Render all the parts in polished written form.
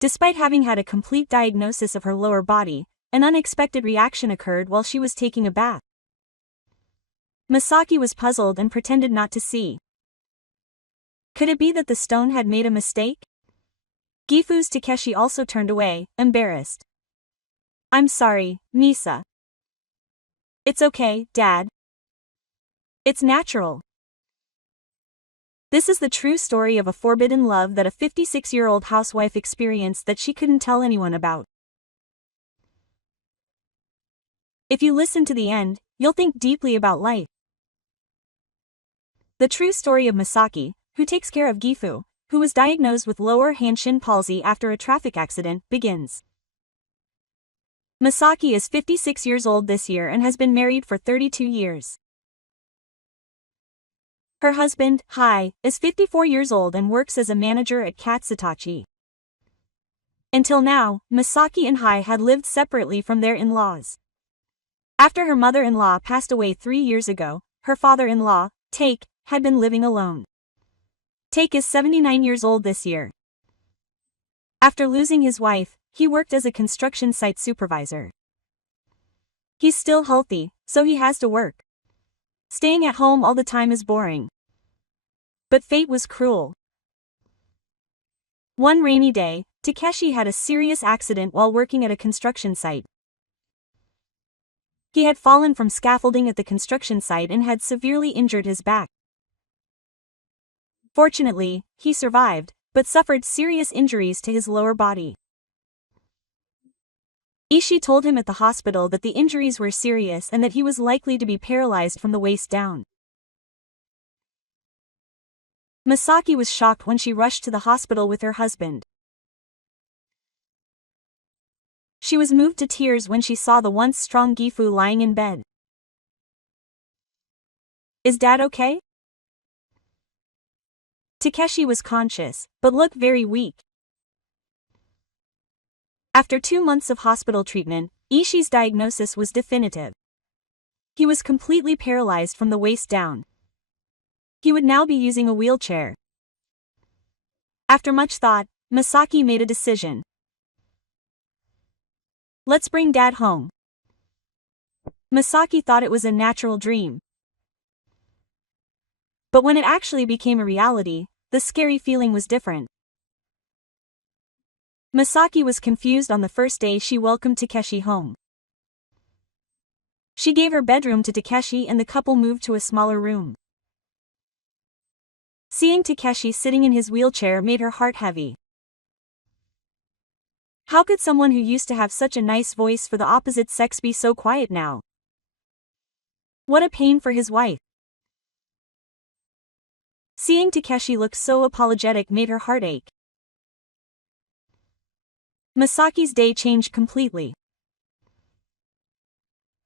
Despite having had a complete diagnosis of her lower body, an unexpected reaction occurred while she was taking a bath. Misaki was puzzled and pretended not to see. Could it be that the stone had made a mistake? Gifu's Takeshi also turned away, embarrassed. "I'm sorry, Misa." "It's okay, Dad. It's natural." This is the true story of a forbidden love that a 56-year-old housewife experienced that she couldn't tell anyone about. If you listen to the end, you'll think deeply about life. The true story of Misaki, who takes care of Gifu, who was diagnosed with lower hand-shin palsy after a traffic accident, begins. Misaki is 56 years old this year and has been married for 32 years. Her husband, Hai, is 54 years old and works as a manager at Katsutachi. Until now, Misaki and Hai had lived separately from their in-laws. After her mother-in-law passed away 3 years ago, her father-in-law, Take, had been living alone. Take is 79 years old this year. After losing his wife, he worked as a construction site supervisor. He's still healthy, so he has to work. Staying at home all the time is boring. But fate was cruel. One rainy day, Takeshi had a serious accident while working at a construction site. He had fallen from scaffolding at the construction site and had severely injured his back. Fortunately, he survived, but suffered serious injuries to his lower body. Ishii told him at the hospital that the injuries were serious and that he was likely to be paralyzed from the waist down. Misaki was shocked when she rushed to the hospital with her husband. She was moved to tears when she saw the once strong Gifu lying in bed. "Is Dad okay?" Takeshi was conscious, but looked very weak. After 2 months of hospital treatment, Ishii's diagnosis was definitive. He was completely paralyzed from the waist down. He would now be using a wheelchair. After much thought, Misaki made a decision. "Let's bring Dad home." Misaki thought it was a natural dream. But when it actually became a reality, the scary feeling was different. Misaki was confused on the first day she welcomed Takeshi home. She gave her bedroom to Takeshi and the couple moved to a smaller room. Seeing Takeshi sitting in his wheelchair made her heart heavy. How could someone who used to have such a nice voice for the opposite sex be so quiet now? What a pain for his wife. Seeing Takeshi look so apologetic made her heart ache. Misaki's day changed completely.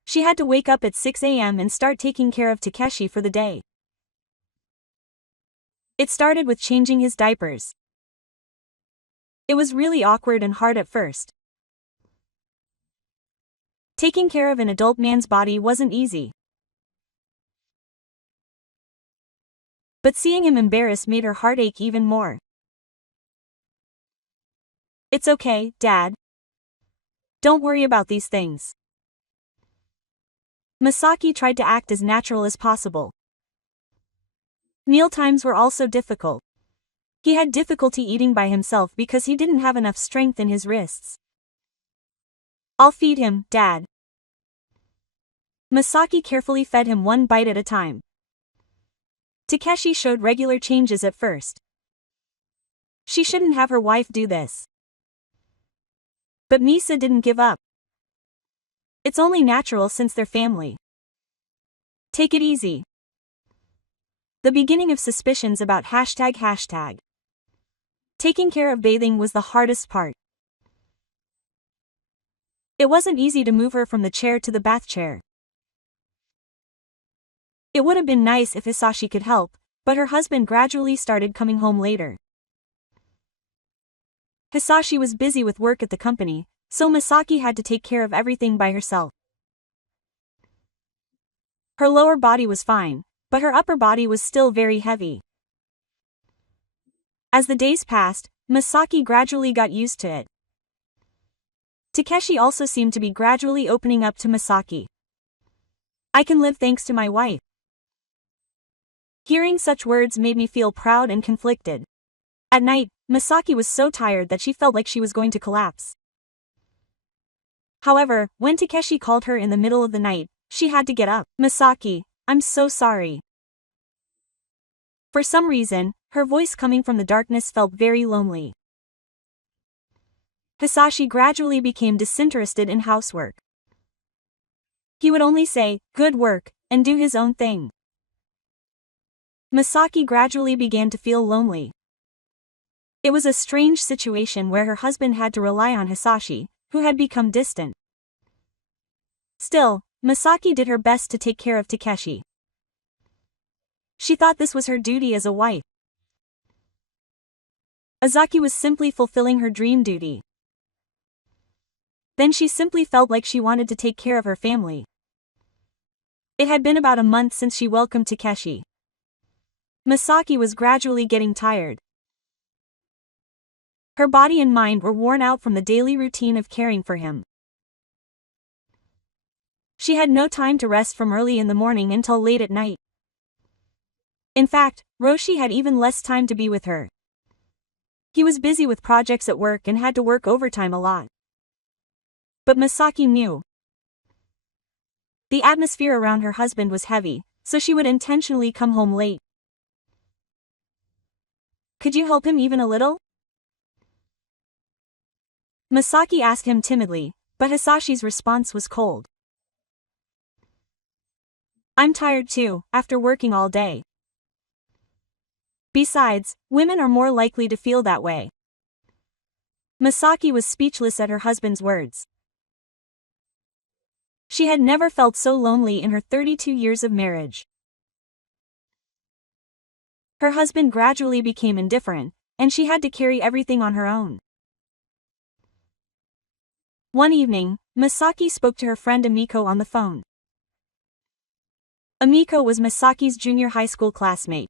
She had to wake up at 6 a.m. and start taking care of Takeshi for the day. It started with changing his diapers. It was really awkward and hard at first. Taking care of an adult man's body wasn't easy. But seeing him embarrassed made her heart ache even more. "It's okay, Dad. Don't worry about these things." Misaki tried to act as natural as possible. Mealtimes were also difficult. He had difficulty eating by himself because he didn't have enough strength in his wrists. "I'll feed him, Dad." Misaki carefully fed him one bite at a time. Takeshi showed regular changes at first. She shouldn't have her wife do this. But Misa didn't give up. It's only natural since they're family. Take it easy. The beginning of suspicions about ##. Taking care of bathing was the hardest part. It wasn't easy to move her from the chair to the bath chair. It would have been nice if Hisashi could help, but her husband gradually started coming home later. Hisashi was busy with work at the company, so Misaki had to take care of everything by herself. Her lower body was fine, but her upper body was still very heavy. As the days passed, Masaki gradually got used to it. Takeshi also seemed to be gradually opening up to Masaki. "I can live thanks to my wife." Hearing such words made me feel proud and conflicted. At night, Masaki was so tired that she felt like she was going to collapse. However, when Takeshi called her in the middle of the night, she had to get up. "Masaki, I'm so sorry." For some reason, her voice coming from the darkness felt very lonely. Hisashi gradually became disinterested in housework. He would only say, "Good work," and do his own thing. Masaki gradually began to feel lonely. It was a strange situation where her husband had to rely on Hisashi, who had become distant. Still, Masaki did her best to take care of Takeshi. She thought this was her duty as a wife. Azaki was simply fulfilling her dream duty. Then she simply felt like she wanted to take care of her family. It had been about a month since she welcomed Takeshi. Masaki was gradually getting tired. Her body and mind were worn out from the daily routine of caring for him. She had no time to rest from early in the morning until late at night. In fact, Roshi had even less time to be with her. He was busy with projects at work and had to work overtime a lot. But Masaki knew. The atmosphere around her husband was heavy, so she would intentionally come home late. "Could you help him even a little?" Masaki asked him timidly, but Hisashi's response was cold. "I'm tired too, after working all day. Besides, women are more likely to feel that way." Masaki was speechless at her husband's words. She had never felt so lonely in her 32 years of marriage. Her husband gradually became indifferent, and she had to carry everything on her own. One evening, Masaki spoke to her friend Amiko on the phone. Amiko was Masaki's junior high school classmate.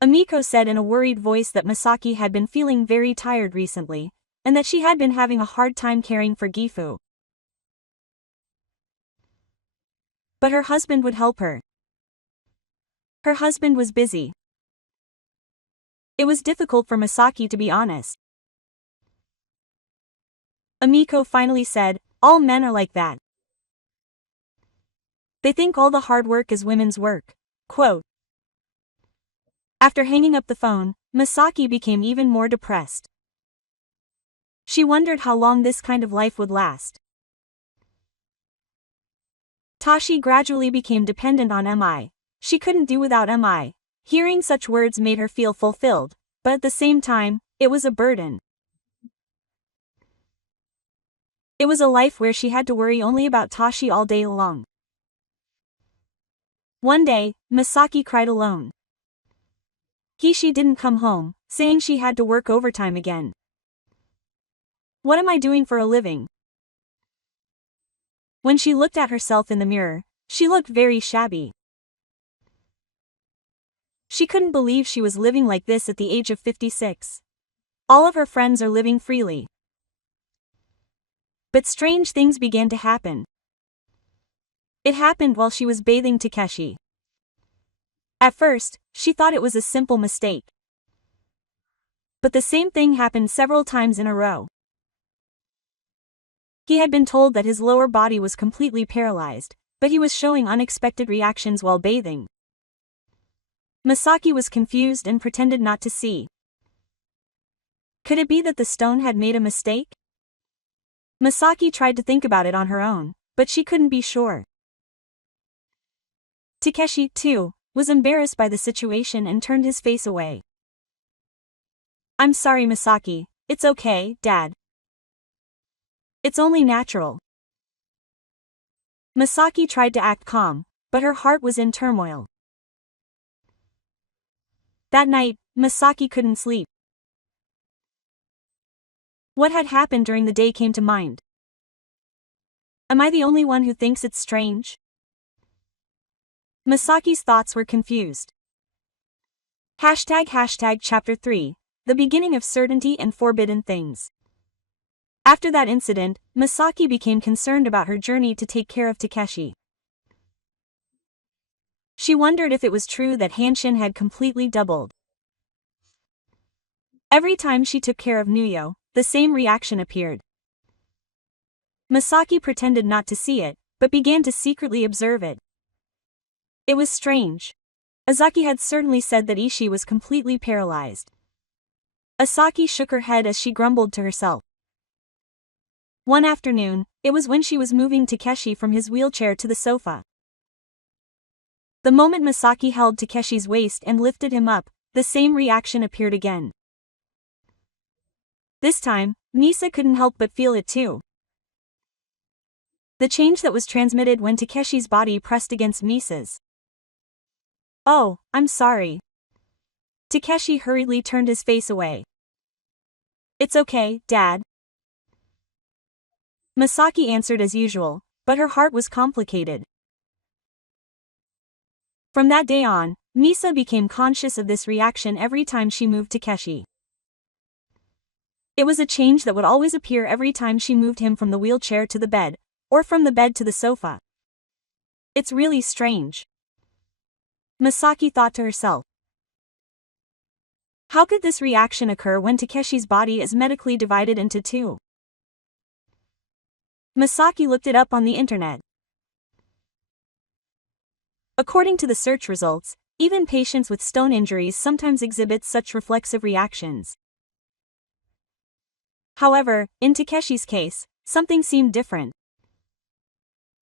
Amiko said in a worried voice that Masaki had been feeling very tired recently, and that she had been having a hard time caring for Gifu. But her husband would help her. Her husband was busy. It was difficult for Masaki to be honest. Amiko finally said, "All men are like that. They think all the hard work is women's work." Quote. After hanging up the phone, Masaki became even more depressed. She wondered how long this kind of life would last. Tashi gradually became dependent on Mi. She couldn't do without Mi. Hearing such words made her feel fulfilled, but at the same time, it was a burden. It was a life where she had to worry only about Tashi all day long. One day, Masaki cried alone. She didn't come home, saying she had to work overtime again. "What am I doing for a living?" When she looked at herself in the mirror, she looked very shabby. She couldn't believe she was living like this at the age of 56. All of her friends are living freely. But strange things began to happen. It happened while she was bathing Takeshi. At first, she thought it was a simple mistake. But the same thing happened several times in a row. He had been told that his lower body was completely paralyzed, but he was showing unexpected reactions while bathing. Masaki was confused and pretended not to see. Could it be that the stone had made a mistake? Masaki tried to think about it on her own, but she couldn't be sure. Takeshi, too, was embarrassed by the situation and turned his face away. "I'm sorry, Masaki, it's okay, Dad. It's only natural." Masaki tried to act calm, but her heart was in turmoil. That night, Masaki couldn't sleep. What had happened during the day came to mind. Am I the only one who thinks it's strange? Masaki's thoughts were confused. Chapter 3. The beginning of certainty and forbidden things. After that incident, Misaki became concerned about her journey to take care of Takeshi. She wondered if it was true that Hanshin had completely doubled. Every time she took care of Nuyo, the same reaction appeared. Misaki pretended not to see it, but began to secretly observe it. It was strange. Azaki had certainly said that Ishii was completely paralyzed. Asaki shook her head as she grumbled to herself. One afternoon, it was when she was moving Takeshi from his wheelchair to the sofa. The moment Misaki held Takeshi's waist and lifted him up, the same reaction appeared again. This time, Misa couldn't help but feel it too. The change that was transmitted when Takeshi's body pressed against Misa's. "Oh, I'm sorry." Takeshi hurriedly turned his face away. "It's okay, Dad." Misaki answered as usual, but her heart was complicated. From that day on, Misa became conscious of this reaction every time she moved Takeshi. It was a change that would always appear every time she moved him from the wheelchair to the bed, or from the bed to the sofa. It's really strange. Misaki thought to herself. How could this reaction occur when Takeshi's body is medically divided into two? Misaki looked it up on the internet. According to the search results, even patients with stone injuries sometimes exhibit such reflexive reactions. However, in Takeshi's case, something seemed different.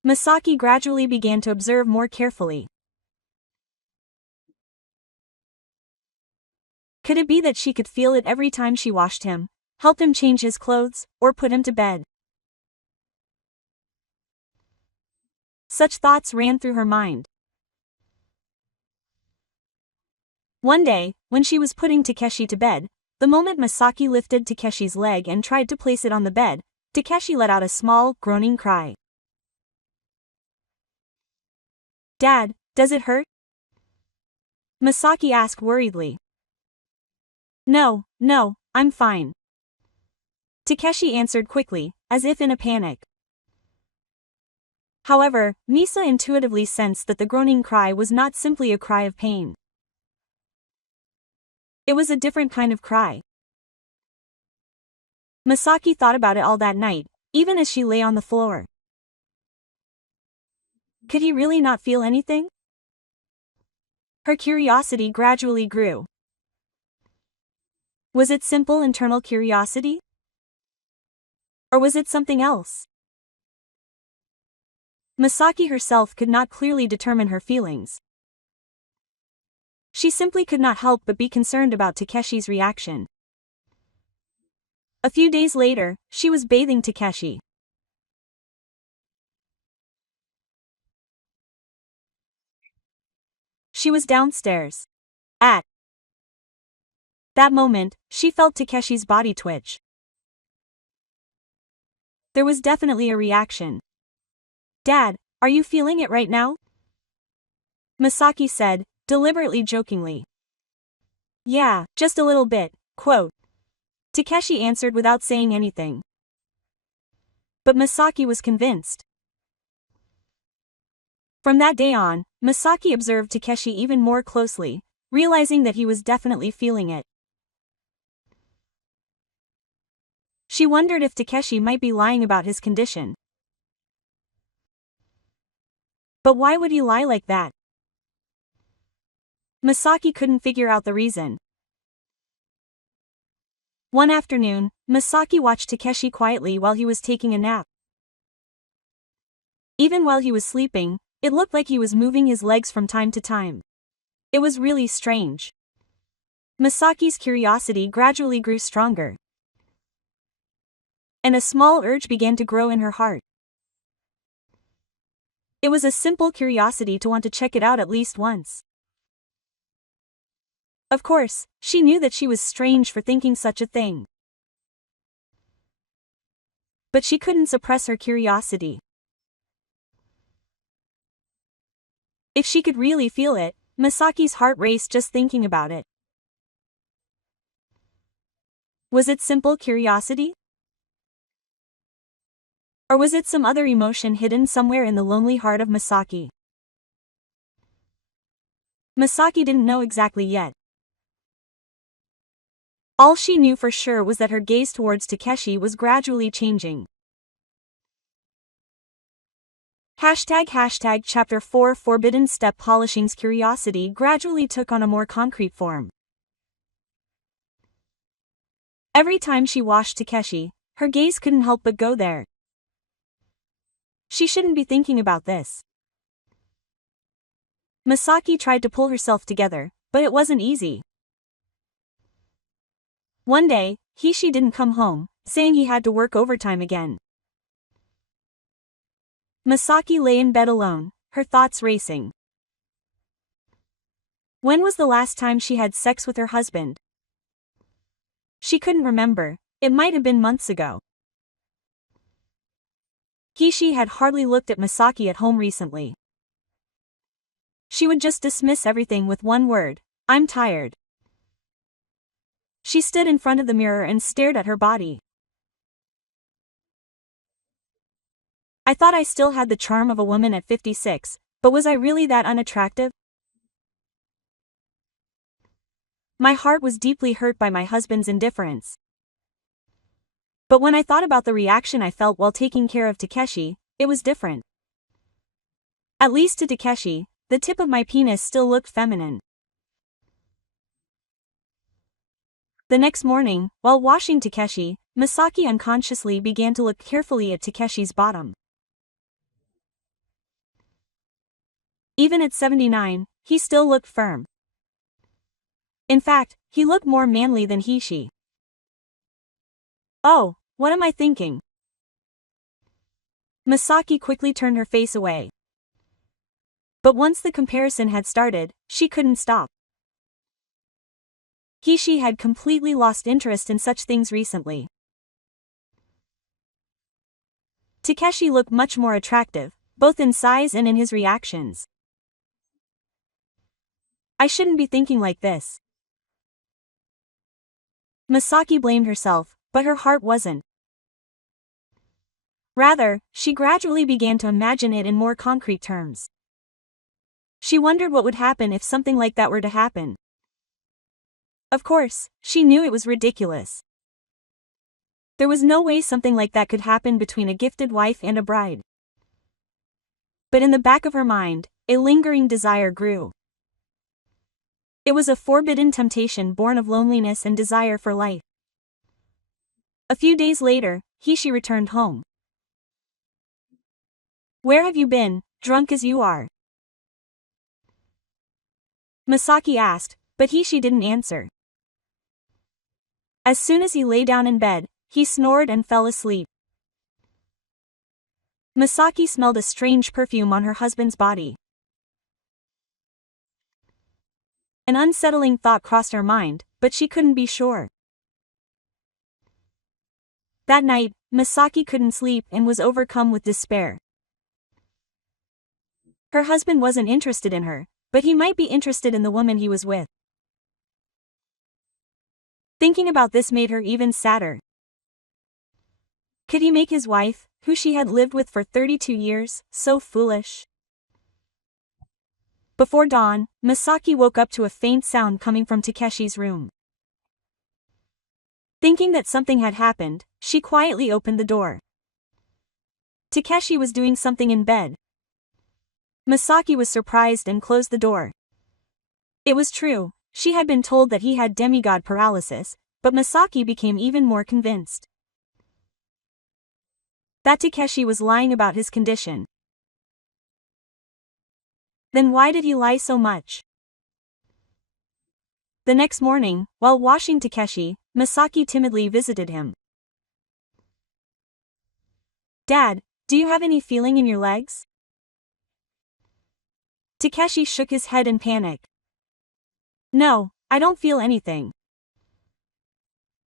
Misaki gradually began to observe more carefully. Could it be that she could feel it every time she washed him, helped him change his clothes, or put him to bed? Such thoughts ran through her mind. One day, when she was putting Takeshi to bed, the moment Misaki lifted Takeshi's leg and tried to place it on the bed, Takeshi let out a small, groaning cry. "Dad, does it hurt?" Misaki asked worriedly. No, I'm fine." Takeshi answered quickly, as if in a panic. However, Misa intuitively sensed that the groaning cry was not simply a cry of pain. It was a different kind of cry. Misaki thought about it all that night, even as she lay on the floor. Could he really not feel anything? Her curiosity gradually grew. Was it simple internal curiosity? Or was it something else? Misaki herself could not clearly determine her feelings. She simply could not help but be concerned about Takeshi's reaction. A few days later, she was bathing Takeshi. She was downstairs. At that moment, she felt Takeshi's body twitch. There was definitely a reaction. "Dad, are you feeling it right now?" Misaki said, deliberately jokingly. "Yeah, just a little bit," quote. Takeshi answered without saying anything. But Misaki was convinced. From that day on, Misaki observed Takeshi even more closely, realizing that he was definitely feeling it. She wondered if Takeshi might be lying about his condition. But why would he lie like that? Misaki couldn't figure out the reason. One afternoon, Misaki watched Takeshi quietly while he was taking a nap. Even while he was sleeping, it looked like he was moving his legs from time to time. It was really strange. Misaki's curiosity gradually grew stronger. And a small urge began to grow in her heart. It was a simple curiosity to want to check it out at least once. Of course, she knew that she was strange for thinking such a thing. But she couldn't suppress her curiosity. If she could really feel it, Misaki's heart raced just thinking about it. Was it simple curiosity? Or was it some other emotion hidden somewhere in the lonely heart of Misaki? Misaki didn't know exactly yet. All she knew for sure was that her gaze towards Takeshi was gradually changing. Chapter 4 Forbidden Step Polishing's curiosity gradually took on a more concrete form. Every time she watched Takeshi, her gaze couldn't help but go there. She shouldn't be thinking about this. Misaki tried to pull herself together, but it wasn't easy. One day, she didn't come home, saying he had to work overtime again. Misaki lay in bed alone, her thoughts racing. When was the last time she had sex with her husband? She couldn't remember, it might have been months ago. She had hardly looked at Misaki at home recently. She would just dismiss everything with one word, "I'm tired." She stood in front of the mirror and stared at her body. I thought I still had the charm of a woman at 56, but was I really that unattractive? My heart was deeply hurt by my husband's indifference. But when I thought about the reaction I felt while taking care of Takeshi, it was different. At least to Takeshi, the tip of my penis still looked feminine. The next morning, while washing Takeshi, Misaki unconsciously began to look carefully at Takeshi's bottom. Even at 79, he still looked firm. In fact, he looked more manly than she. Oh, what am I thinking? Misaki quickly turned her face away. But once the comparison had started, she couldn't stop. She had completely lost interest in such things recently. Takeshi looked much more attractive, both in size and in his reactions. I shouldn't be thinking like this. Misaki blamed herself, but her heart wasn't. Rather, she gradually began to imagine it in more concrete terms. She wondered what would happen if something like that were to happen. Of course, she knew it was ridiculous. There was no way something like that could happen between a gifted wife and a bride. But in the back of her mind, a lingering desire grew. It was a forbidden temptation born of loneliness and desire for life. A few days later, she returned home. "Where have you been, drunk as you are?" Misaki asked, but she didn't answer. As soon as he lay down in bed, he snored and fell asleep. Misaki smelled a strange perfume on her husband's body. An unsettling thought crossed her mind, but she couldn't be sure. That night, Misaki couldn't sleep and was overcome with despair. Her husband wasn't interested in her, but he might be interested in the woman he was with. Thinking about this made her even sadder. Could he make his wife, who she had lived with for 32 years, so foolish? Before dawn, Misaki woke up to a faint sound coming from Takeshi's room. Thinking that something had happened, she quietly opened the door. Takeshi was doing something in bed. Misaki was surprised and closed the door. It was true, she had been told that he had demigod paralysis, but Misaki became even more convinced that Takeshi was lying about his condition. Then why did he lie so much? The next morning, while washing Takeshi, Misaki timidly visited him. "Dad, do you have any feeling in your legs?" Takeshi shook his head in panic. "No, I don't feel anything."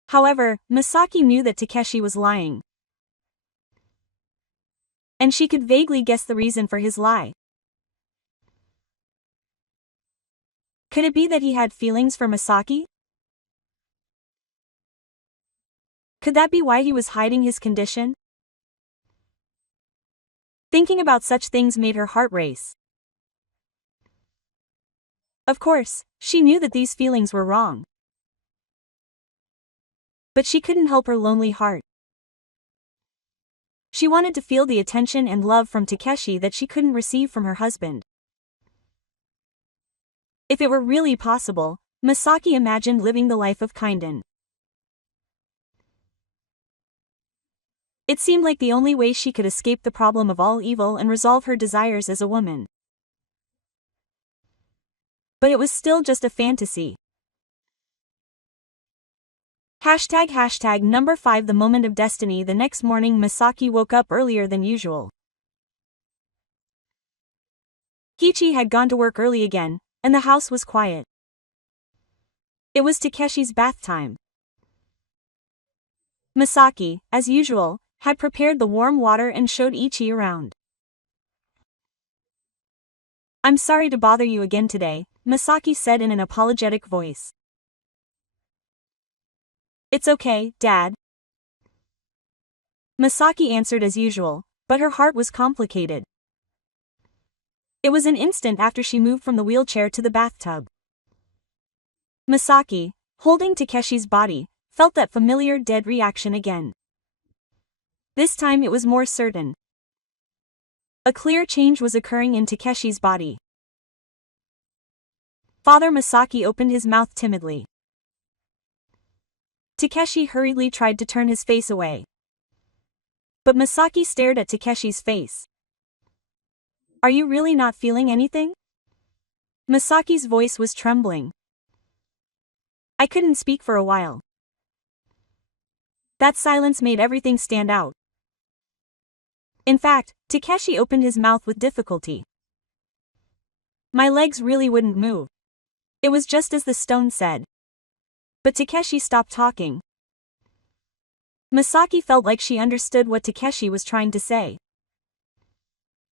However, Misaki knew that Takeshi was lying. And she could vaguely guess the reason for his lie. Could it be that he had feelings for Misaki? Could that be why he was hiding his condition? Thinking about such things made her heart race. Of course, she knew that these feelings were wrong. But she couldn't help her lonely heart. She wanted to feel the attention and love from Takeshi that she couldn't receive from her husband. If it were really possible, Masaki imagined living the life of Kinden. It seemed like the only way she could escape the problem of all evil and resolve her desires as a woman. But it was still just a fantasy. Number 5 The moment of destiny. The next morning Masaki woke up earlier than usual. Kichi had gone to work early again, and the house was quiet. It was Takeshi's bath time. Masaki, as usual, had prepared the warm water and showed Ichi around. "I'm sorry to bother you again today," Masaki said in an apologetic voice. "It's okay, Dad." Masaki answered as usual, but her heart was complicated. It was an instant after she moved from the wheelchair to the bathtub. Masaki, holding Takeshi's body, felt that familiar dead reaction again. This time it was more certain. A clear change was occurring in Takeshi's body. Father Masaki opened his mouth timidly. Takeshi hurriedly tried to turn his face away. But Masaki stared at Takeshi's face. "Are you really not feeling anything?" Masaki's voice was trembling. "I couldn't speak for a while." That silence made everything stand out. In fact, Takeshi opened his mouth with difficulty. "My legs really wouldn't move." It was just as the stone said. But Takeshi stopped talking. Masaki felt like she understood what Takeshi was trying to say.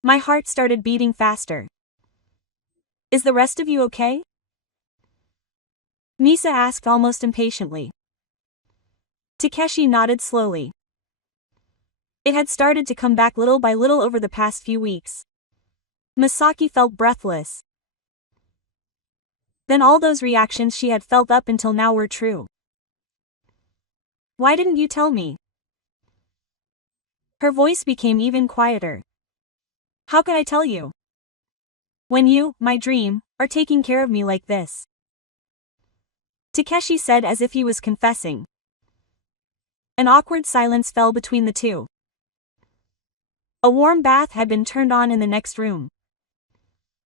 "My heart started beating faster. Is the rest of you okay?" Misa asked almost impatiently. Takeshi nodded slowly. It had started to come back little by little over the past few weeks. Masaki felt breathless. Then all those reactions she had felt up until now were true. "Why didn't you tell me?" Her voice became even quieter. "How could I tell you? When you, my dream, are taking care of me like this?" Takeshi said as if he was confessing. An awkward silence fell between the two. A warm bath had been turned on in the next room.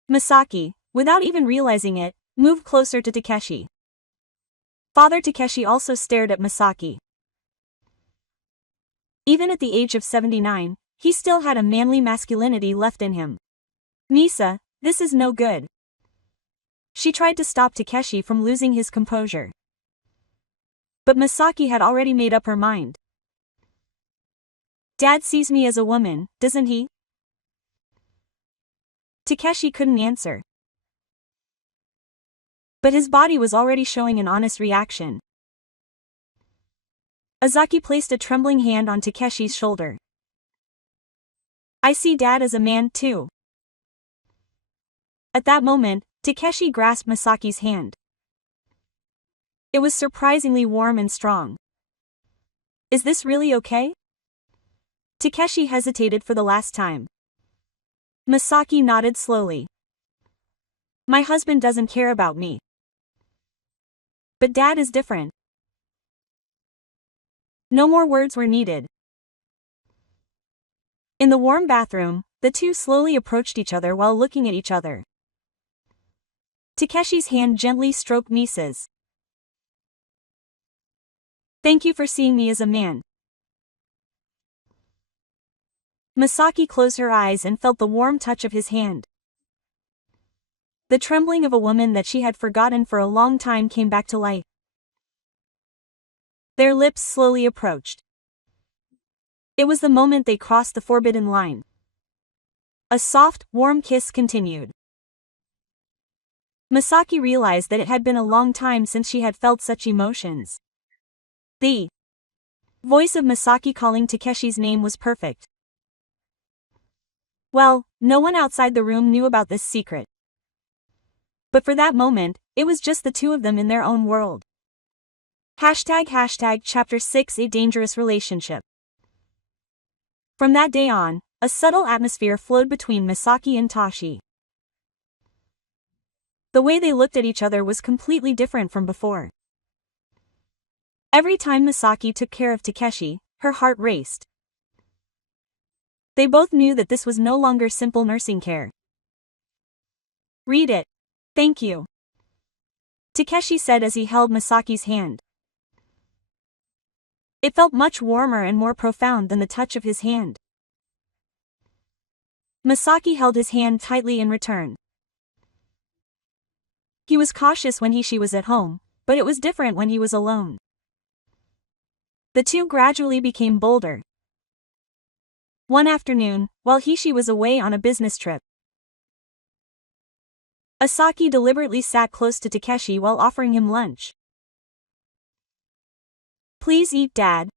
Masaki, without even realizing it, moved closer to Takeshi. Father Takeshi also stared at Masaki. Even at the age of 79, he still had a manly masculinity left in him. "Misa, this is no good." She tried to stop Takeshi from losing his composure. But Masaki had already made up her mind. "Dad sees me as a woman, doesn't he?" Takeshi couldn't answer. But his body was already showing an honest reaction. Azaki placed a trembling hand on Takeshi's shoulder. "I see Dad as a man too." At that moment, Takeshi grasped Masaki's hand. It was surprisingly warm and strong. "Is this really okay?" Takeshi hesitated for the last time. Masaki nodded slowly. "My husband doesn't care about me. But Dad is different." No more words were needed. In the warm bathroom, the two slowly approached each other while looking at each other. Takeshi's hand gently stroked Misa's. "Thank you for seeing me as a man." Masaki closed her eyes and felt the warm touch of his hand. The trembling of a woman that she had forgotten for a long time came back to life. Their lips slowly approached. It was the moment they crossed the forbidden line. A soft, warm kiss continued. Masaki realized that it had been a long time since she had felt such emotions. The voice of Masaki calling Takeshi's name was perfect. Well, no one outside the room knew about this secret. But for that moment, it was just the two of them in their own world. Chapter 6 A Dangerous Relationship. From that day on, a subtle atmosphere flowed between Masaki and Tashi. The way they looked at each other was completely different from before. Every time Masaki took care of Takeshi, her heart raced. They both knew that this was no longer simple nursing care. Read it. Thank you. Takeshi said as he held Masaki's hand. It felt much warmer and more profound than the touch of his hand. Masaki held his hand tightly in return. He was cautious when she was at home, but it was different when he was alone. The two gradually became bolder. One afternoon, while she was away on a business trip, Asaki deliberately sat close to Takeshi while offering him lunch. Please eat, Dad.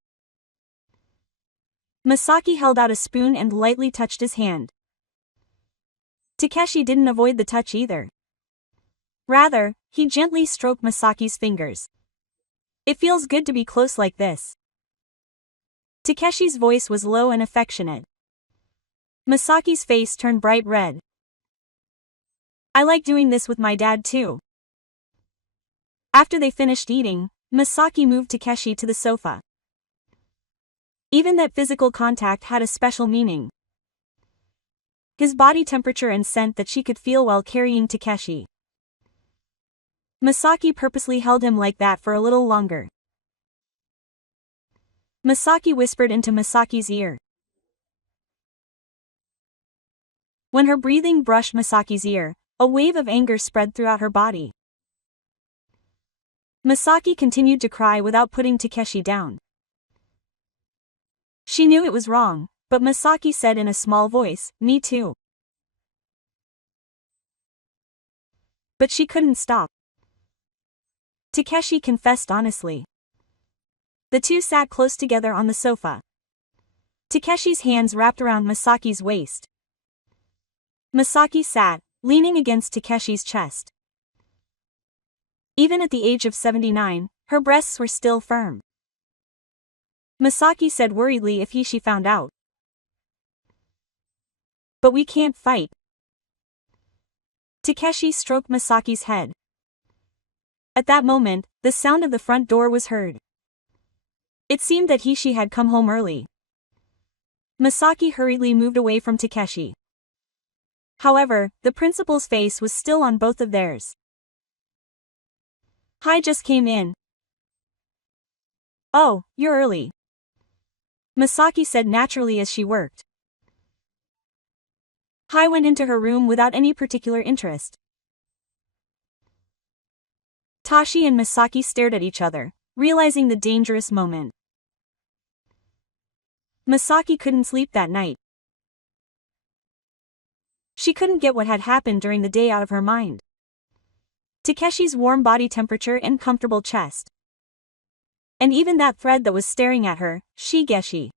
Masaki held out a spoon and lightly touched his hand. Takeshi didn't avoid the touch either. Rather, he gently stroked Masaki's fingers. It feels good to be close like this. Takeshi's voice was low and affectionate. Masaki's face turned bright red. I like doing this with my dad too. After they finished eating, Masaki moved Takeshi to the sofa. Even that physical contact had a special meaning. His body temperature and scent that she could feel while carrying Takeshi. Masaki purposely held him like that for a little longer. Masaki whispered into Masaki's ear. When her breathing brushed Masaki's ear, a wave of anger spread throughout her body. Masaki continued to cry without putting Takeshi down. She knew it was wrong, but Masaki said in a small voice, "Me too." But she couldn't stop. Takeshi confessed honestly. The two sat close together on the sofa. Takeshi's hands wrapped around Masaki's waist. Masaki sat, leaning against Takeshi's chest. Even at the age of 79, her breasts were still firm. Masaki said worriedly if she found out. But we can't fight. Takeshi stroked Masaki's head. At that moment, the sound of the front door was heard. It seemed that she had come home early. Masaki hurriedly moved away from Takeshi. However, the principal's face was still on both of theirs. Hi just came in. Oh, you're early. Masaki said naturally as she worked. Hi went into her room without any particular interest. Tashi and Masaki stared at each other, realizing the dangerous moment. Masaki couldn't sleep that night. She couldn't get what had happened during the day out of her mind. Takeshi's warm body temperature and comfortable chest. And even that thread that was staring at her, Shigeshi.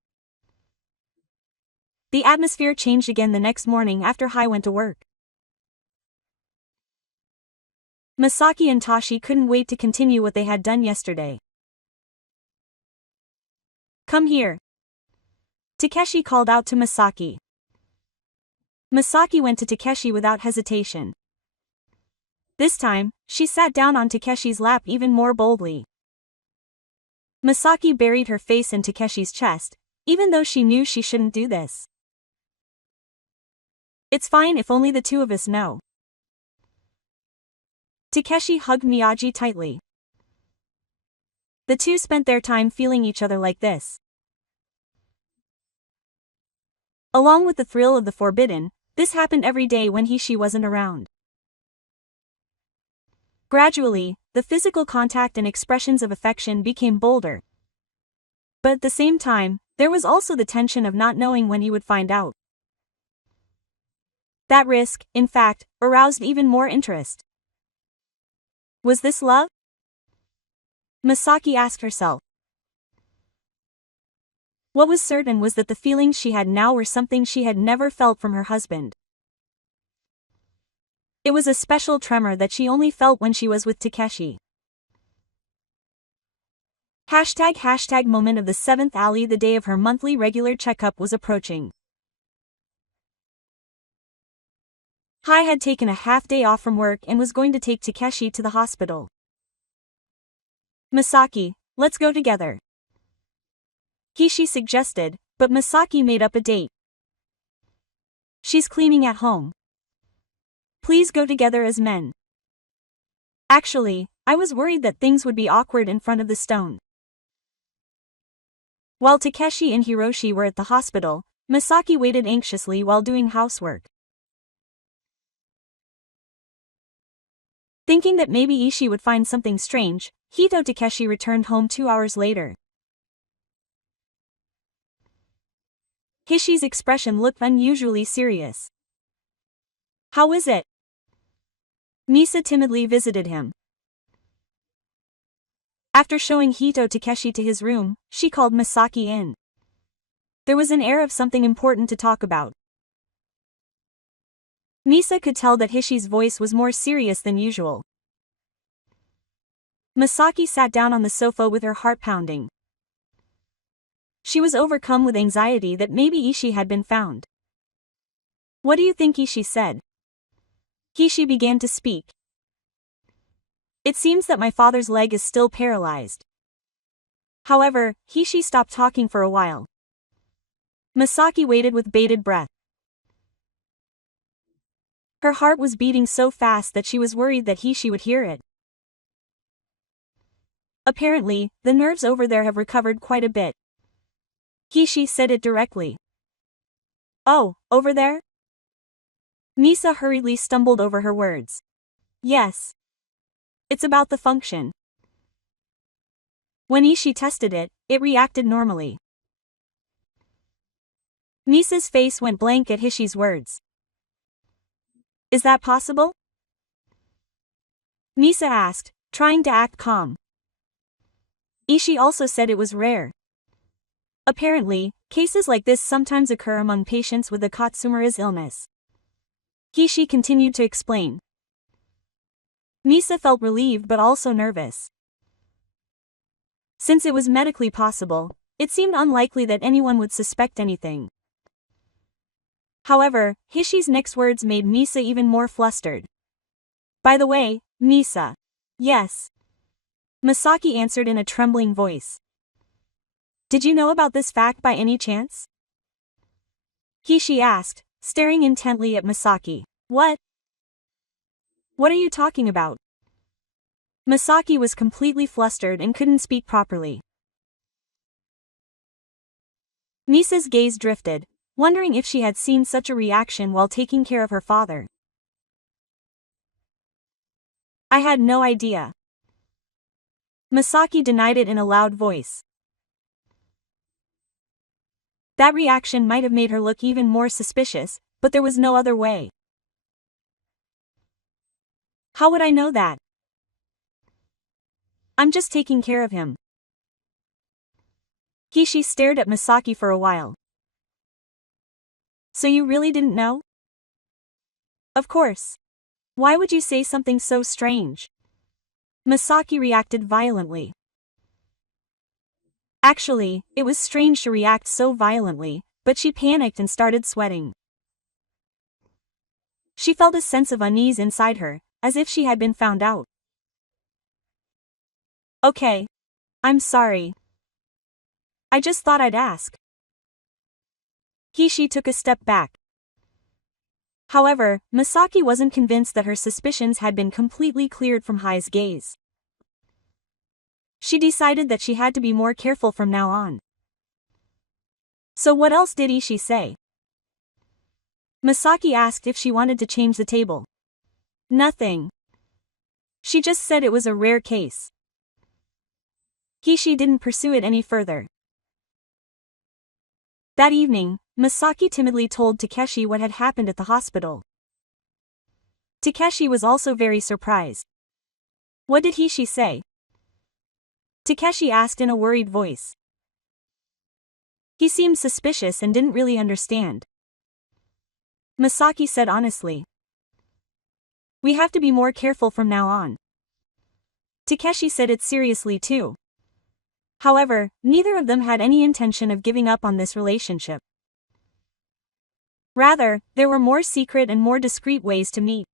The atmosphere changed again the next morning after Hai went to work. Masaki and Tashi couldn't wait to continue what they had done yesterday. Come here. Takeshi called out to Masaki. Masaki went to Takeshi without hesitation. This time, she sat down on Takeshi's lap even more boldly. Masaki buried her face in Takeshi's chest, even though she knew she shouldn't do this. It's fine if only the two of us know. Takeshi hugged Miyagi tightly. The two spent their time feeling each other like this. Along with the thrill of the forbidden, this happened every day when she wasn't around. Gradually, the physical contact and expressions of affection became bolder. But at the same time, there was also the tension of not knowing when he would find out. That risk, in fact, aroused even more interest. Was this love? Masaki asked herself. What was certain was that the feelings she had now were something she had never felt from her husband. It was a special tremor that she only felt when she was with Takeshi. ## moment of the 7th alley. The day of her monthly regular checkup was approaching. Hai had taken a half-day off from work and was going to take Takeshi to the hospital. "Misaki, let's go together," Kishi suggested, but Misaki made up a date. "She's cleaning at home. Please go together as men." "Actually, I was worried that things would be awkward in front of the stone." While Takeshi and Hiroshi were at the hospital, Misaki waited anxiously while doing housework. Thinking that maybe Ishii would find something strange, Hito Takeshi returned home 2 hours later. Ishii's expression looked unusually serious. "How is it?" Misa timidly visited him. After showing Hito Takeshi to his room, she called Misaki in. There was an air of something important to talk about. Misa could tell that Ishii's voice was more serious than usual. Misaki sat down on the sofa with her heart pounding. She was overcome with anxiety that maybe Ishii had been found. "What do you think?" Ishii said. Ishii began to speak. "It seems that my father's leg is still paralyzed." However, Ishii stopped talking for a while. Misaki waited with bated breath. Her heart was beating so fast that she was worried that Ishii would hear it. "Apparently, the nerves over there have recovered quite a bit." Ishii said it directly. "Oh, over there?" Misa hurriedly stumbled over her words. "Yes. It's about the function." When Ishii tested it, it reacted normally. Misa's face went blank at Ishii's words. "Is that possible?" Misa asked, trying to act calm. Ishii also said it was rare. Apparently, cases like this sometimes occur among patients with the Katsumura's illness. Ishii continued to explain. Misa felt relieved but also nervous. Since it was medically possible, it seemed unlikely that anyone would suspect anything. However, Ishii's next words made Misa even more flustered. "By the way, Misa." "Yes." Misaki answered in a trembling voice. "Did you know about this fact by any chance?" Ishii asked, staring intently at Misaki. "What? What are you talking about?" Misaki was completely flustered and couldn't speak properly. Misa's gaze drifted, wondering if she had seen such a reaction while taking care of her father. "I had no idea." Misaki denied it in a loud voice. That reaction might have made her look even more suspicious, but there was no other way. "How would I know that? I'm just taking care of him." Ishii stared at Misaki for a while. "So you really didn't know?" "Of course. Why would you say something so strange?" Misaki reacted violently. Actually, it was strange to react so violently, but she panicked and started sweating. She felt a sense of unease inside her, as if she had been found out. "Okay. I'm sorry. I just thought I'd ask." Ishii took a step back. However, Misaki wasn't convinced that her suspicions had been completely cleared from Hai's gaze. She decided that she had to be more careful from now on. "So what else did Ishii say?" Misaki asked if she wanted to change the table. "Nothing. She just said it was a rare case." Ishii didn't pursue it any further. That evening, Misaki timidly told Takeshi what had happened at the hospital. Takeshi was also very surprised. "What did Ishii say?" Takeshi asked in a worried voice. He seemed suspicious and didn't really understand. Masaki said honestly. We have to be more careful from now on. Takeshi said it seriously too. However, neither of them had any intention of giving up on this relationship. Rather, there were more secret and more discreet ways to meet.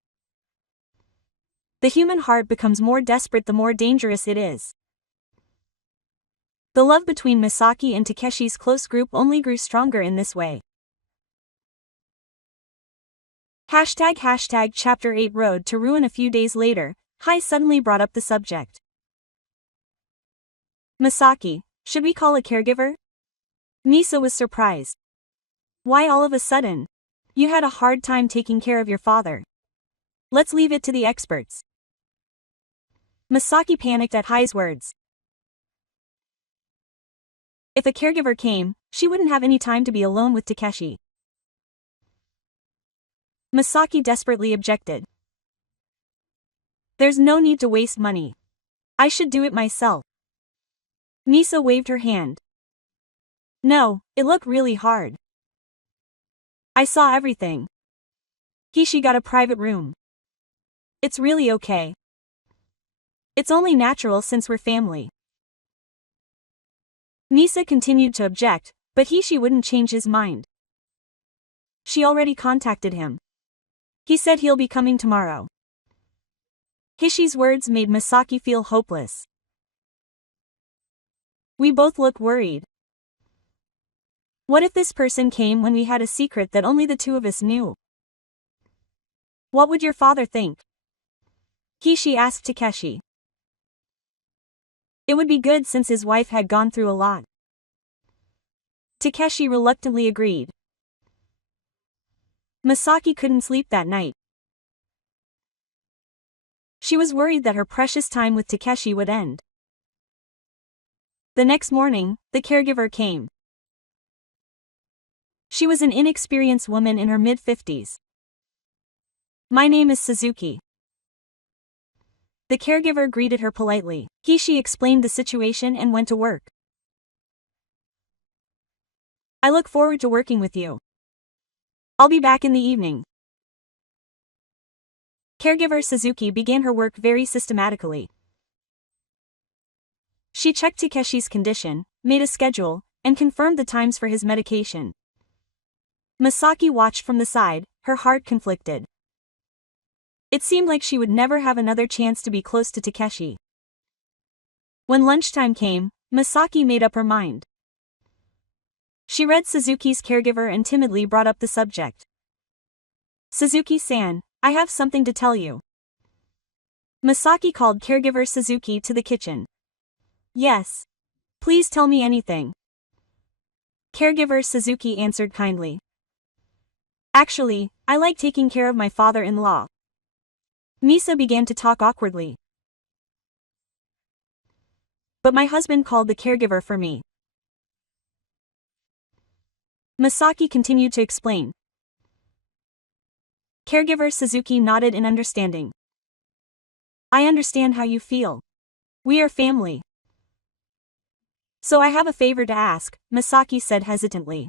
The human heart becomes more desperate the more dangerous it is. The love between Misaki and Takeshi's close group only grew stronger in this way. Chapter 8 Road to Ruin. A few days later, Hai suddenly brought up the subject. Misaki, should we call a caregiver? Misa was surprised. Why all of a sudden? You had a hard time taking care of your father. Let's leave it to the experts. Misaki panicked at Hai's words. If a caregiver came, she wouldn't have any time to be alone with Takeshi. Misaki desperately objected. There's no need to waste money. I should do it myself. Misa waved her hand. No, it looked really hard. I saw everything. She got a private room. It's really okay. It's only natural since we're family. Misa continued to object, but she wouldn't change his mind. She already contacted him. He said he'll be coming tomorrow. Hishi's words made Misaki feel hopeless. We both look worried. What if this person came when we had a secret that only the two of us knew? What would your father think? Hishi asked Takeshi. It would be good since his wife had gone through a lot. Takeshi reluctantly agreed. Misaki couldn't sleep that night. She was worried that her precious time with Takeshi would end. The next morning, the caregiver came. She was an inexperienced woman in her mid-50s. My name is Suzuki. The caregiver greeted her politely. Hishi explained the situation and went to work. I look forward to working with you. I'll be back in the evening. Caregiver Suzuki began her work very systematically. She checked Takeshi's condition, made a schedule, and confirmed the times for his medication. Misaki watched from the side, her heart conflicted. It seemed like she would never have another chance to be close to Takeshi. When lunchtime came, Misaki made up her mind. She read Suzuki's caregiver and timidly brought up the subject. Suzuki-san, I have something to tell you. Misaki called caregiver Suzuki to the kitchen. Yes. Please tell me anything. Caregiver Suzuki answered kindly. Actually, I like taking care of my father-in-law. Misa began to talk awkwardly. But my husband called the caregiver for me. Misaki continued to explain. Caregiver Suzuki nodded in understanding. I understand how you feel. We are family. So I have a favor to ask, Misaki said hesitantly.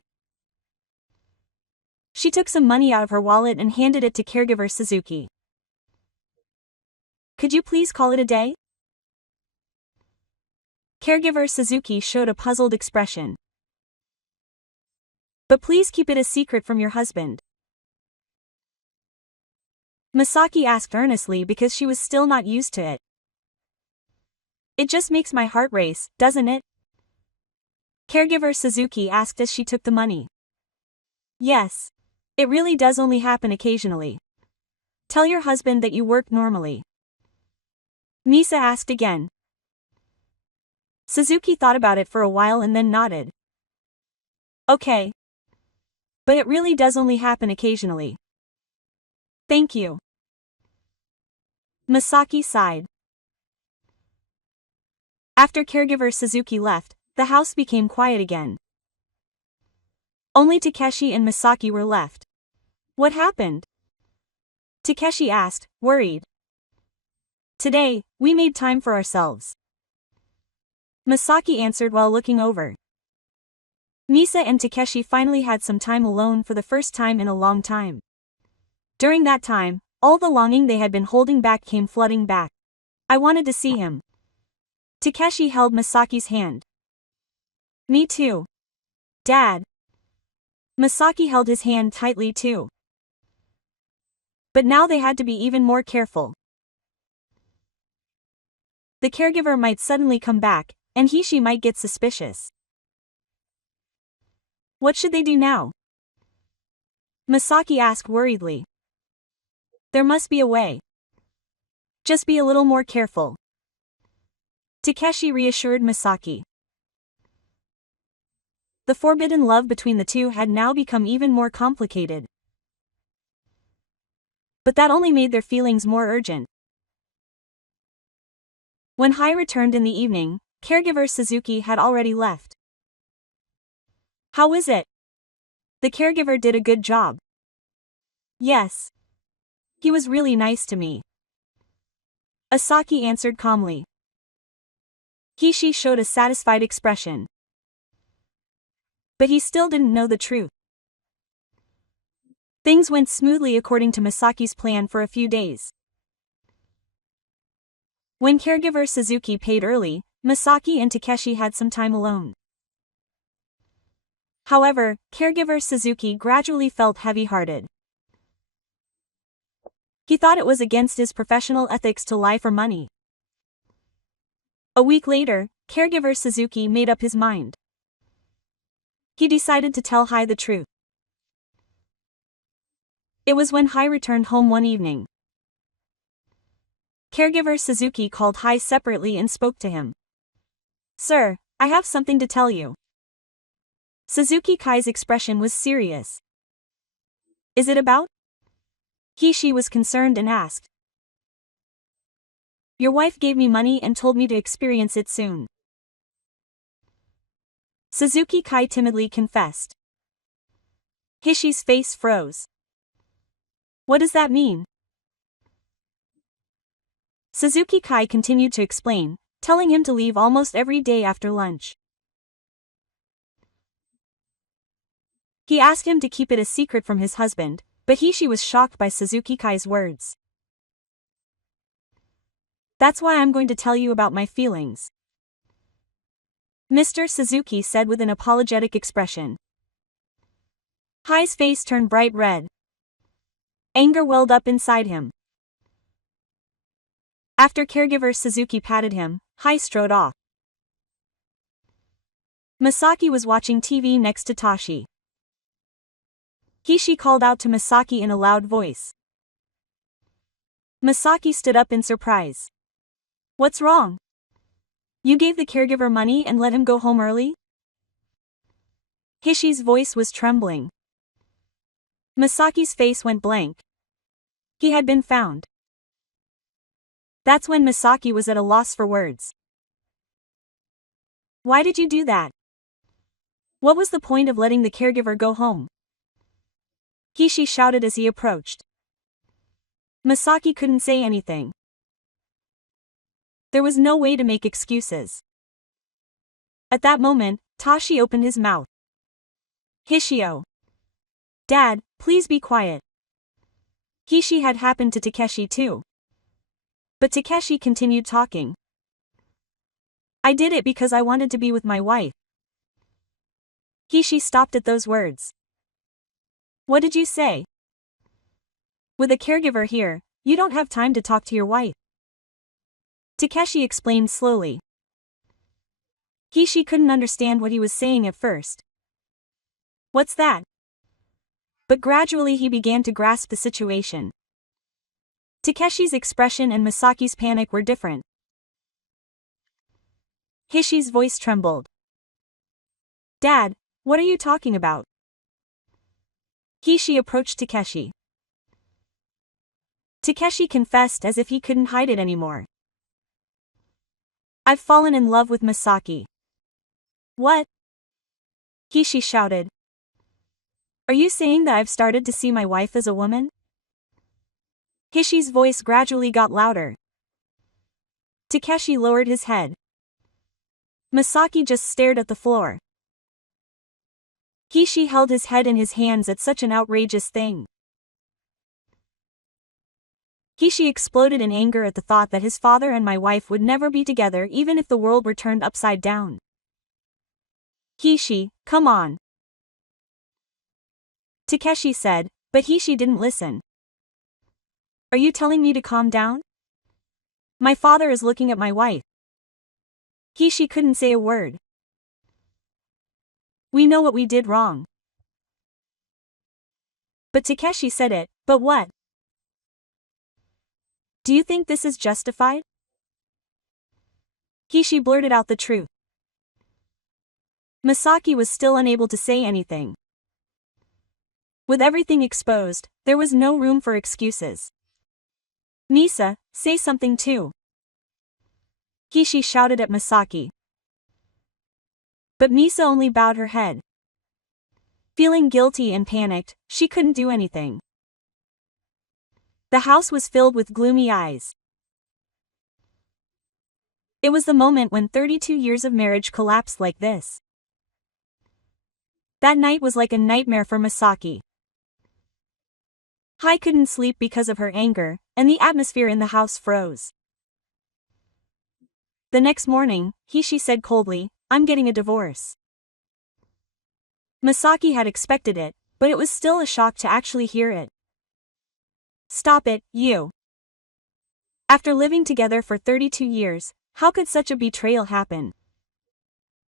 She took some money out of her wallet and handed it to caregiver Suzuki. Could you please call it a day? Caregiver Suzuki showed a puzzled expression. But please keep it a secret from your husband. Misaki asked earnestly because she was still not used to it. It just makes my heart race, doesn't it? Caregiver Suzuki asked as she took the money. Yes. It really does only happen occasionally. Tell your husband that you work normally. Misa asked again. Suzuki thought about it for a while and then nodded. Okay. But it really does only happen occasionally. Thank you. Misaki sighed. After caregiver Suzuki left, the house became quiet again. Only Takeshi and Misaki were left. What happened? Takeshi asked, worried. Today, we made time for ourselves. Misaki answered while looking over. Misa and Takeshi finally had some time alone for the first time in a long time. During that time, all the longing they had been holding back came flooding back. I wanted to see him. Takeshi held Masaki's hand. Me too. Dad. Masaki held his hand tightly too. But now they had to be even more careful. The caregiver might suddenly come back, and she might get suspicious. What should they do now? Masaki asked worriedly. There must be a way. Just be a little more careful. Takeshi reassured Masaki. The forbidden love between the two had now become even more complicated. But that only made their feelings more urgent. When Hai returned in the evening, caregiver Suzuki had already left. How is it? The caregiver did a good job. Yes. He was really nice to me. Asaki answered calmly. She showed a satisfied expression. But he still didn't know the truth. Things went smoothly according to Masaki's plan for a few days. When caregiver Suzuki paid early, Masaki and Takeshi had some time alone. However, caregiver Suzuki gradually felt heavy-hearted. He thought it was against his professional ethics to lie for money. A week later, caregiver Suzuki made up his mind. He decided to tell Hai the truth. It was when Hai returned home one evening. Caregiver Suzuki called Hai separately and spoke to him. Sir, I have something to tell you. Suzuki Kai's expression was serious. Is it about? She was concerned and asked. Your wife gave me money and told me to experience it soon. Suzuki Kai timidly confessed. Hishi's face froze. What does that mean? Suzuki Kai continued to explain, telling him to leave almost every day after lunch. He asked him to keep it a secret from his husband, but Hishi was shocked by Suzuki Kai's words. That's why I'm going to tell you about my feelings, Mr. Suzuki said with an apologetic expression. Hai's face turned bright red. Anger welled up inside him. After caregiver Suzuki patted him, Hai strode off. Masaki was watching TV next to Tashi. Hishi called out to Masaki in a loud voice. Masaki stood up in surprise. What's wrong? You gave the caregiver money and let him go home early? Hishi's voice was trembling. Masaki's face went blank. He had been found. That's when Masaki was at a loss for words. Why did you do that? What was the point of letting the caregiver go home? Hishi shouted as he approached. Masaki couldn't say anything. There was no way to make excuses. At that moment, Tashi opened his mouth. Hishio. Dad, please be quiet. Hishi had happened to Takeshi too. But Takeshi continued talking. I did it because I wanted to be with my wife. Hishi stopped at those words. What did you say? With a caregiver here, you don't have time to talk to your wife. Takeshi explained slowly. Hishi couldn't understand what he was saying at first. What's that? But gradually he began to grasp the situation. Takeshi's expression and Masaki's panic were different. Hishi's voice trembled. Dad, what are you talking about? Hishi approached Takeshi. Takeshi confessed as if he couldn't hide it anymore. I've fallen in love with Masaki. What? Hishi shouted. Are you saying that I've started to see my wife as a woman? Hishi's voice gradually got louder. Takeshi lowered his head. Masaki just stared at the floor. He held his head in his hands at such an outrageous thing. He exploded in anger at the thought that his father and my wife would never be together even if the world were turned upside down. Come on, Takeshi said, but He didn't listen. Are you telling me to calm down? My father is looking at my wife. He couldn't say a word. We know what we did wrong. But Takeshi said it, but what? Do you think this is justified? He blurted out the truth. Masaki was still unable to say anything. With everything exposed, there was no room for excuses. Misa, say something too. He shouted at Masaki. But Misa only bowed her head. Feeling guilty and panicked, she couldn't do anything. The house was filled with gloomy eyes. It was the moment when 32 years of marriage collapsed like this. That night was like a nightmare for Masaki. Hai couldn't sleep because of her anger, and the atmosphere in the house froze. The next morning, she said coldly, "I'm getting a divorce." Masaki had expected it, but it was still a shock to actually hear it. Stop it, you. After living together for 32 years, how could such a betrayal happen?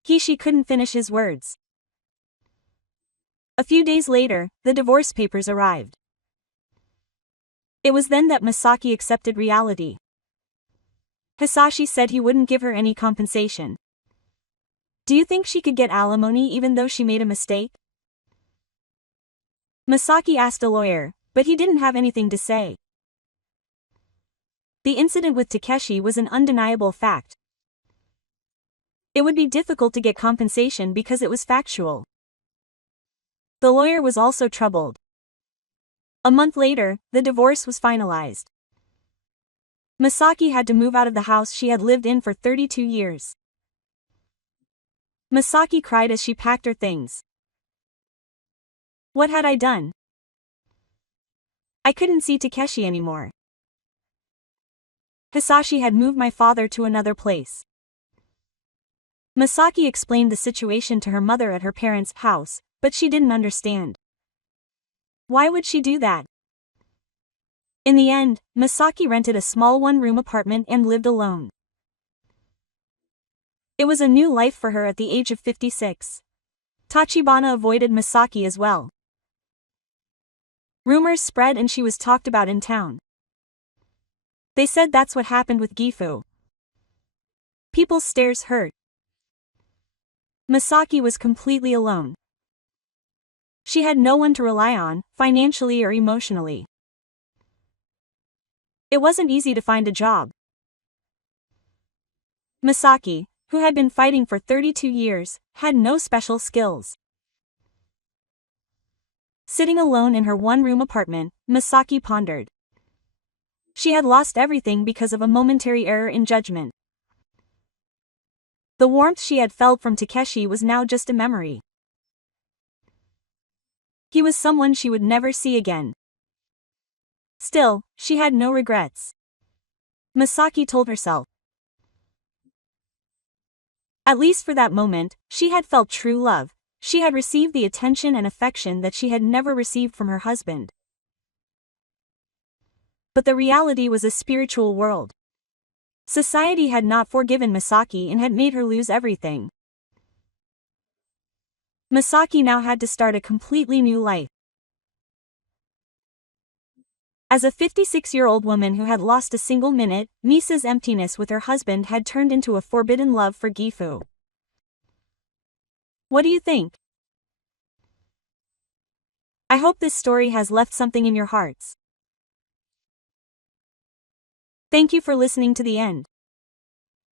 She couldn't finish his words. A few days later, the divorce papers arrived. It was then that Masaki accepted reality. Hisashi said he wouldn't give her any compensation. Do you think she could get alimony even though she made a mistake? Masaki asked a lawyer, but he didn't have anything to say. The incident with Takeshi was an undeniable fact. It would be difficult to get compensation because it was factual. The lawyer was also troubled. A month later, the divorce was finalized. Masaki had to move out of the house she had lived in for 32 years. Masaki cried as she packed her things. What had I done? I couldn't see Takeshi anymore. Hisashi had moved my father to another place. Masaki explained the situation to her mother at her parents' house, but she didn't understand. Why would she do that? In the end, Masaki rented a small one-room apartment and lived alone. It was a new life for her at the age of 56. Tachibana avoided Masaki as well. Rumors spread and she was talked about in town. They said that's what happened with Gifu. People's stares hurt. Masaki was completely alone. She had no one to rely on, financially or emotionally. It wasn't easy to find a job. Masaki, who had been fighting for 32 years, had no special skills. Sitting alone in her one-room apartment, Masaki pondered. She had lost everything because of a momentary error in judgment. The warmth she had felt from Takeshi was now just a memory. He was someone she would never see again. Still, she had no regrets. Masaki told herself. At least for that moment, she had felt true love. She had received the attention and affection that she had never received from her husband. But the reality was a spiritual world. Society had not forgiven Masaki and had made her lose everything. Masaki now had to start a completely new life. As a 56-year-old woman who had lost a single minute, Misa's emptiness with her husband had turned into a forbidden love for Gifu. What do you think? I hope this story has left something in your hearts. Thank you for listening to the end.